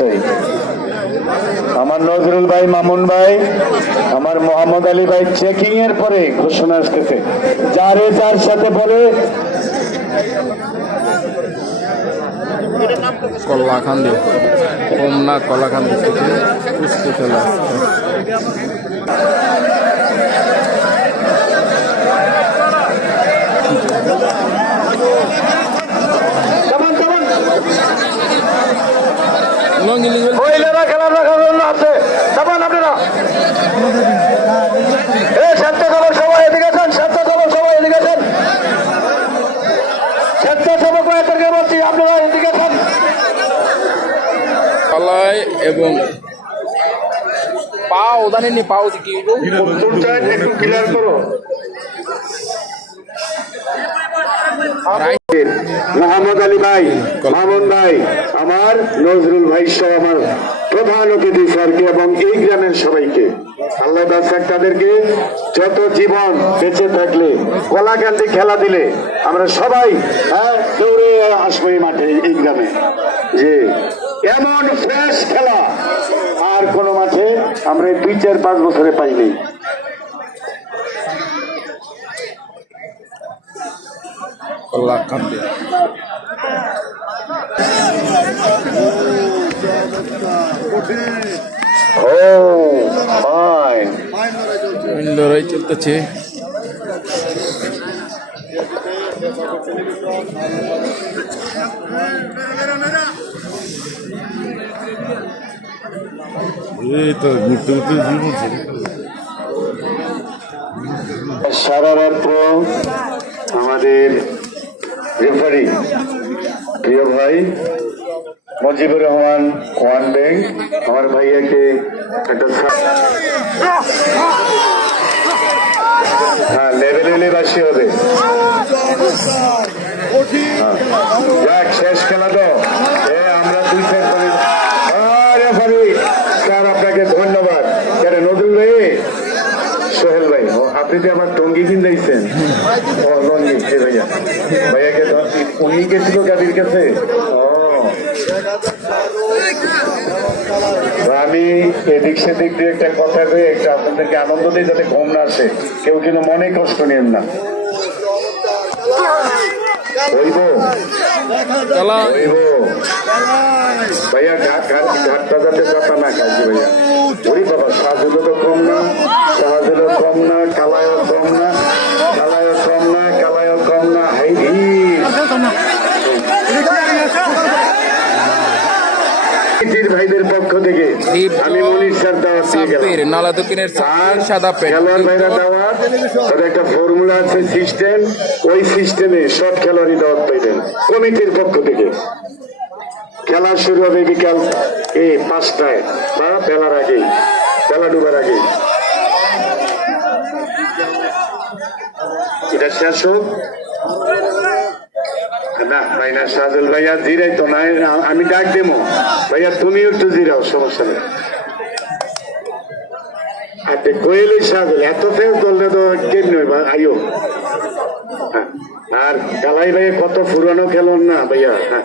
চাই আমার নজরুল ভাই, মামুন ভাই, আমার মোহাম্মদ আলী ভাই চেকিং এর পরে ঘোষণা আসতেছে। যারে যার সাথে বলে। কলাকান্দি কলাকান্দি মহিলারা জন্য আছে তখন আপনারা। এই স্বেচ্ছাসেবক সবাই এদিকে আছেন স্বেচ্ছাসেবক সবাই এদিকে আছেন স্বেচ্ছাসেবক ভাইদেরকে বলছি আপনারা এদিকে আছেন কলাই এবং পাও জানেননি পাও কি একটু ক্লিয়ার করো। মোহাম্মদ আলী ভাই মামুন ভাই আমার নজরুল ভাই সহ আমার প্রধান অতিথি স্যারকে এবং এই গ্রামের সবাইকে। আল্লাহ বাসাক তাদেরকে যত জীবন বেঁচে থাকলে কলাকান্দি খেলা দিলে, আমরা সবাই হ্যাঁ দৌড়ে আসব এই মাঠে, এই গ্রামে। যে এমন ফ্রেশ খেলা, আর কোন মাঠে আমরা দুই, চার, পাঁচ বছরে পাইনি ফাইন লড়াই চলতেছে। ঘুরতে সারা রাত্র আমাদের রেফারি প্রিয় ভাই মুজিবুর রহমান, ওয়ান ব্যাংক, আমার ভাইয়াকে একটা হ্যাঁ লেভেল লেভেলে বাসি হবে। হ্যাঁ। যাক, শেষ খেলা তো। আমরা দুই রেফারি, স্যার, আপনাকে ধন্যবাদ। কেন, নজরুল ভাই? সোহেল ভাই আপনি তো আমার টঙ্গি কিনতেছেন ও লঙ্গি হে ভাইয়া। ভাইয়াকে উনি গেছিল গাদির কাছে। আমি এদিক সেদিক দিয়ে একটা কথা কয়ে একটা আপনাদেরকে আনন্দ দিই যাতে ঘুম না আসে। কেউ কিন্তু মনে কষ্ট নেন না। ঘাট যাতে না তো কম না কম না কালায়ও কম না কালায়ও কম না কালায়ও কম না হাই হি ভাইদের পক্ষ থেকে আমি মনির দাওয়াত সাব্বির নালা সাব্বির সাদা প্যান্ট খেলোয়াড় ভাইরা দাওয়াত তাদের একটা ফর্মুলা আছে সিস্টেম ওই সিস্টেমে সব খেলোয়াড়ই দাওয়াত পাইবেন কমিটির পক্ষ থেকে। খেলা শুরু হবে বিকাল এই পাঁচটায় বা বেলার আগেই বেলা ডুবার আগেই। এটা শেষ হোক। না ভাই না সাজল ভাইয়া জিরাই তো নাই আমি ডাক দেবো। ভাইয়া, তুমি একটু জিরাও, সমস্যা নেই। আপনি কোয়েল সাজল, এত ফেস ধরলে তো কেমনি আইও। হ্যাঁ। আর কালাই ভাই কত পুরানো খেলন না ভাইয়া হ্যাঁ।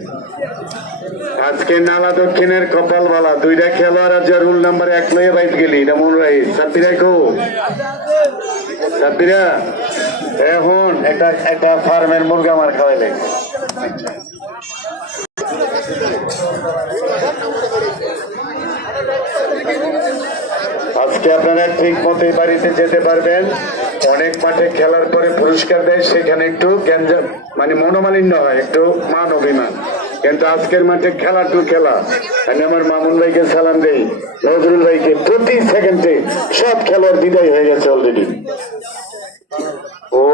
আজকে নালা দক্ষিণের কপাল বালা দুইটা খেলোয়াড় আছে রুল নাম্বার এক লয়ে বাইট গেলি, এটা মনে রাখি কো? সাব্বিরা? এখন একটা একটা ফার্মের মুরগা মার খাওয়াইলে আজকে আপনারা ঠিক মতো বাড়িতে যেতে পারবেন। অনেক মাঠে খেলার পরে পুরস্কার দেয়, সেখানে একটু মানে মনোমালিন্য হয়, একটু মান অভিমান। কিন্তু আজকের মাঠে খেলা টু খেলা। আমি আমার মামুন ভাইকে সালাম দেই নজরুল ভাইকে প্রতি সেকেন্ডে সব খেলোয়াড় বিদায় হয়ে গেছে অলরেডি ও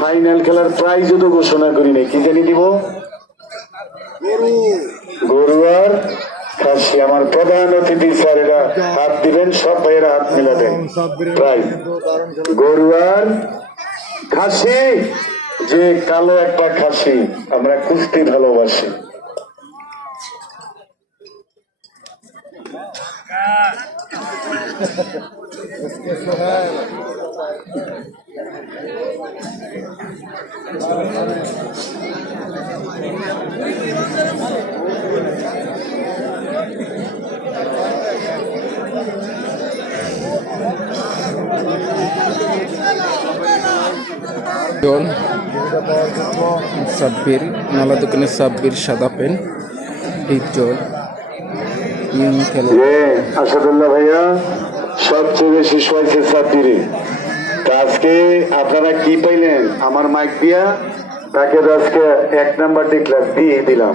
ফাইনাল খেলার প্রাইজও তো ঘোষণা করি নাই কি জানি দিব? গরু আর খাসি আমার প্রধান অতিথি স্যারেরা হাত দিবেন সব ভাইয়েরা হাত মিলাবেন। প্রাইজ গরু আর খাসি! যে কালো একটা খাসি আমরা কুস্তি ভালোবাসি। সাব্বির নালা দোকানে সাব্বির সাদা পেন, ডিপ জল ইউন খেলা এ, আসাদুল্লাহ ভাইয়া, সবচেয়ে বেশি সয়েছে সাব্বিরে। আজকে আপনারা কি পাইলেন? আমার মাইক দিয়া, তাকে আজকে এক নাম্বার ডিক্লার দিয়ে দিলাম।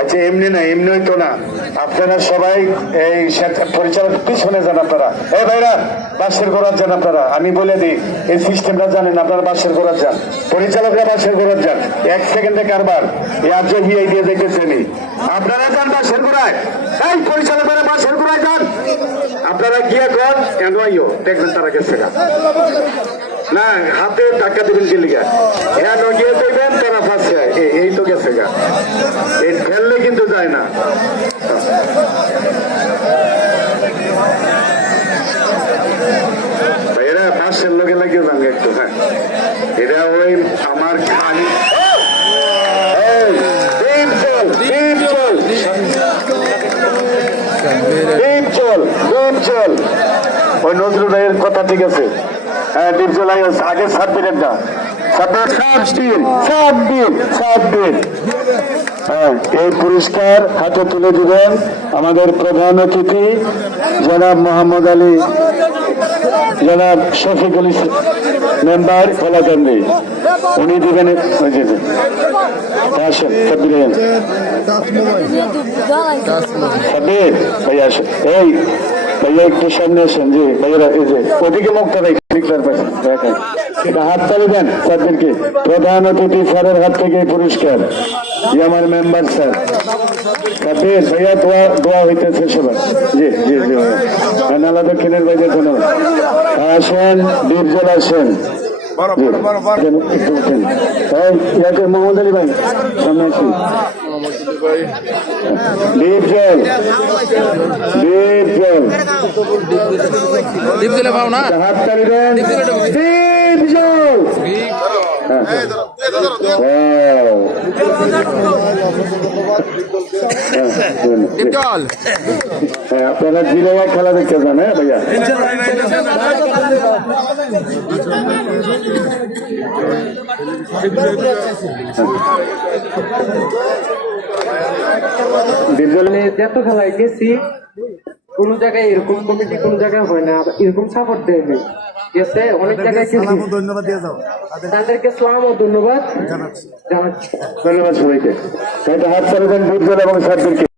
আচ্ছা এমনি না, এমনি হইতো না। আপনারা সবাই এই পরিচালক পিছনে যান আপনারা। এই ভাইরা বাসের ঘোরার যান আপনারা। আমি বলে দিই, এই সিস্টেমটা জানেন, আপনারা বাসের ঘোরার যান। পরিচালকরা বাসের ঘোরার যান। এক সেকেন্ডে কারবার। এই আজ হিয়াই দিয়ে দেখেছেন আপনারা যান বাসের ঘোরায় এই পরিচালকরা বাসের ঘোরায় যান। আপনারা গিয়ে কর এনওয়াইও, দেখবেন তারা গেছে। না, হাতে টাকা দিবেন কি লিগা? হ্যাঁ গিয়ে তারা ফাঁসে এই তো গেছে গা। এই ফেললে কিন্তু যায় না। একটু হ্যাঁ। ওই আমার ডিপ জল। ওই নজরুল ভাইয়ের কথা ঠিক আছে। হ্যাঁ সাব্বির সাব্বির সাব্বির সাব্বির হ্যাঁ এই পুরস্কার হাতে তুলে দিবেন আমাদের প্রধান অতিথি জনাব মোহাম্মদ আলী। জনাব শফিকুল মেম্বার কলাকান্দি উনি দিবেন যে যে। আসেন সাব্বির সাব্বির ভাইয়া আসেন। এই ভাইয়া একটু সামনে আসেন জি ভাইয়ারা এই যে ওদিকে মুক্ত হাত তালি দেন প্রধান অতিথি স্যারের হাত থেকে পুরস্কার। আমার মেম্বার স্যার। সাব্বির ভাইয়া দোয়া দোয়া হইতেছে সবার। জি জি জি ভাইয়া নালা দক্ষিণের বাইরে ধন্যবাদ। আসেন, বীরজল আসেন। মোহাম্মদ আলী ভাই সামনে আসুন। ডিপ জল। ডিপ জল। ডিপ দিলে পাও না? হাত তালি দেন। ডিপ জল হ্যাঁ, জল। আপনারা জিরাইয়া খেলা দেখতে যান হ্যাঁ ভাইয়া? মানে যত খেলায় গেছি কোন জায়গায় এরকম কমিটি কোন জায়গায় হয় না এরকম সাপোর্ট দেয় না গেছে অনেক জায়গায় ধন্যবাদ দিয়ে যাও। তাদেরকে সালাম ও ধন্যবাদ। জানাচ্ছি। ধন্যবাদ সবাইকে। হাত দেন ডিপজল এবং স্যারদেরকে